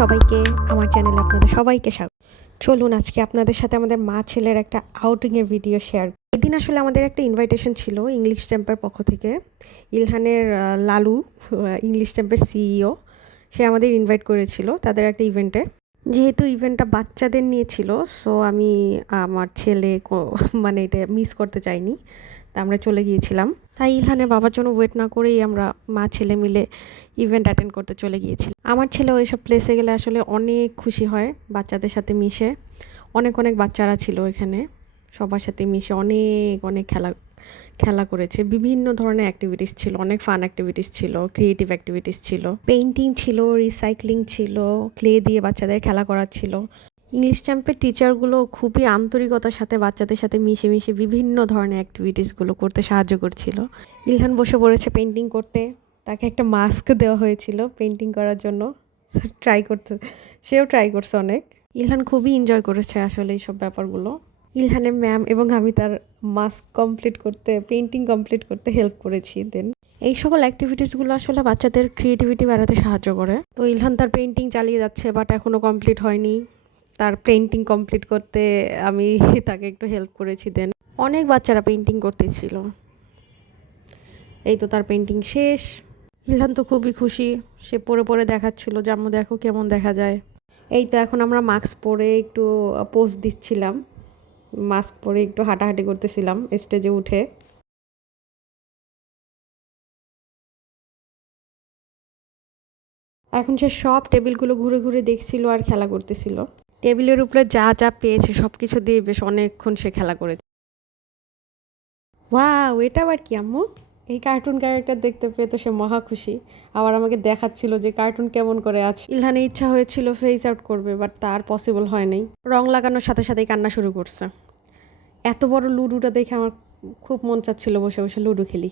সবাইকে আমার চ্যানেলে আপনাদের সবাইকে স্বাগত। চলুন আজকে আপনাদের সাথে আমাদের মা ছেলের একটা আউটিংয়ের ভিডিও শেয়ার। এদিন আসলে আমাদের একটা ইনভাইটেশন ছিল ইংলিশ চ্যাম্পের পক্ষ থেকে। ইলহানের লালু, ইংলিশ চ্যাম্পের সিইও, সে আমাদের ইনভাইট করেছিল তাদের একটা ইভেন্টে। যেহেতু ইভেন্টটা বাচ্চাদের নিয়ে ছিল, সো আমি আমার ছেলে মানে এটা মিস করতে চাইনি, তা আমরা চলে গিয়েছিলাম। তাই ইলহানের বাবার জন্য ওয়েট না করেই আমরা মা ছেলে মিলে ইভেন্ট অ্যাটেন্ড করতে চলে গিয়েছিলাম। আমার ছেলে ওইসব প্লেসে গেলে আসলে অনেক খুশি হয় বাচ্চাদের সাথে মিশে। অনেক অনেক বাচ্চারা ছিল এখানে, সবার সাথে মিশে অনেক অনেক খেলা করেছে। বিভিন্ন ধরনের অ্যাক্টিভিটিস ছিল, অনেক ফান অ্যাক্টিভিটিস ছিল, ক্রিয়েটিভ অ্যাক্টিভিটিস ছিল, পেইন্টিং ছিল, রিসাইক্লিং ছিল, ক্লে দিয়ে বাচ্চাদের খেলা করার ছিল। ইংলিশ চ্যাম্পের টিচারগুলো খুবই আন্তরিকতার সাথে বাচ্চাদের সাথে মিশে মিশে বিভিন্ন ধরনের অ্যাক্টিভিটিসগুলো করতে সাহায্য করছিল। ইলহান বসে পড়েছে পেইন্টিং করতে, তাকে একটা মাস্ক দেওয়া হয়েছিল পেইন্টিং করার জন্য, সেও ট্রাই করছে অনেক। ইলহান খুবই এনজয় করেছে আসলে এইসব ব্যাপারগুলো। ইলহানের ম্যাম এবং আমি তার মাস্ক কমপ্লিট করতে, পেইন্টিং কমপ্লিট করতে হেল্প করেছি। দেন এই সকল অ্যাক্টিভিটিসগুলো আসলে বাচ্চাদের ক্রিয়েটিভিটি বাড়াতে সাহায্য করে। তো ইলহান তার পেইন্টিং চালিয়ে যাচ্ছে, বাট এখনও কমপ্লিট হয়নি। তার পেইন্টিং কমপ্লিট করতে আমি তাকে একটু হেল্প করেছি। দেন অনেক বাচ্চারা পেইন্টিং করতেছিল। এই তো তার পেইন্টিং শেষ। ইলহান তো খুবই খুশি, সে পরে পরে দেখাচ্ছিল যে আম্মু দেখো কেমন দেখা যায়। এই তো এখন আমরা মাস্ক পরে একটু পোজ দিচ্ছিলাম, মাস্ক পরে একটু হাঁটাহাঁটি করতেছিলাম স্টেজে উঠে। এখন সে সব টেবিলগুলো ঘুরে ঘুরে দেখছিল আর খেলা করতেছিল। টেবিলের উপরে যা যা পেয়েছে সব কিছু দিয়ে বেশ অনেকক্ষণ সে খেলা করেছে। ওয়াও, এটা আবার কি আম্মু? এই কার্টুন ক্যারেক্টার দেখতে পেয়ে তো সে মহা খুশি। আবার আমাকে দেখাচ্ছিল যে কার্টুন কেমন করে আছে। ইলহানের ইচ্ছা হয়েছিল ফেস আউট করবে, বাট তার পসিবল হয় নাই। রং লাগানোর সাথে সাথেই কান্না শুরু করছে। এত বড় লুডোটা দেখে আমার খুব মন চাচ্ছিল বসে বসে লুডো খেলি।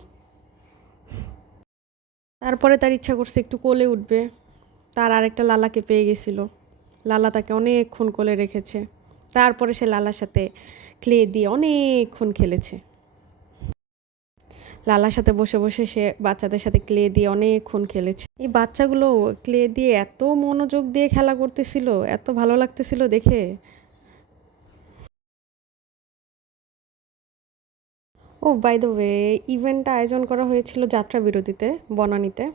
তারপরে তার ইচ্ছা করছে একটু কোলে উঠবে। তার আরেকটা লালাকে পেয়ে গেছিল, লালা তাকে অনেকক্ষণ কোলে রেখেছে। তারপরে সে লালার সাথে ক্লে দিয়ে অনেকক্ষণ খেলেছে। লালার সাথে বসে বসে সে বাচ্চাদের সাথে ক্লে দিয়ে অনেকক্ষণ খেলেছে। এই বাচ্চাগুলো ক্লে দিয়ে এত মনোযোগ দিয়ে খেলা করতেছিল, এত ভালো লাগতেছিল দেখে। ও বাই দ্য ওয়ে, ইভেন্টটা আয়োজন করা হয়েছিল যাত্রা বিরতিতে, বনানীতে।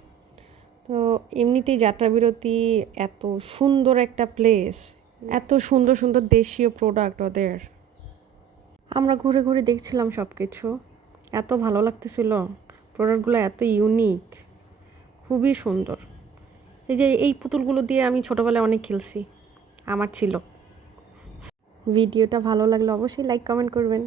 তো এমনিতেই যাত্রা বিরতি এত সুন্দর একটা প্লেস, এত সুন্দর সুন্দর দেশীয় প্রোডাক্ট ওদের। আমরা ঘুরে ঘুরে দেখছিলাম সব কিছু, এত ভালো লাগতেছিল। প্রোডাক্টগুলো এত ইউনিক, খুবই সুন্দর। এই যে এই পুতুলগুলো দিয়ে আমি ছোটোবেলায় অনেক খেলছি, আমার ছিল। ভিডিওটা ভালো লাগলে অবশ্যই লাইক কমেন্ট করবেন।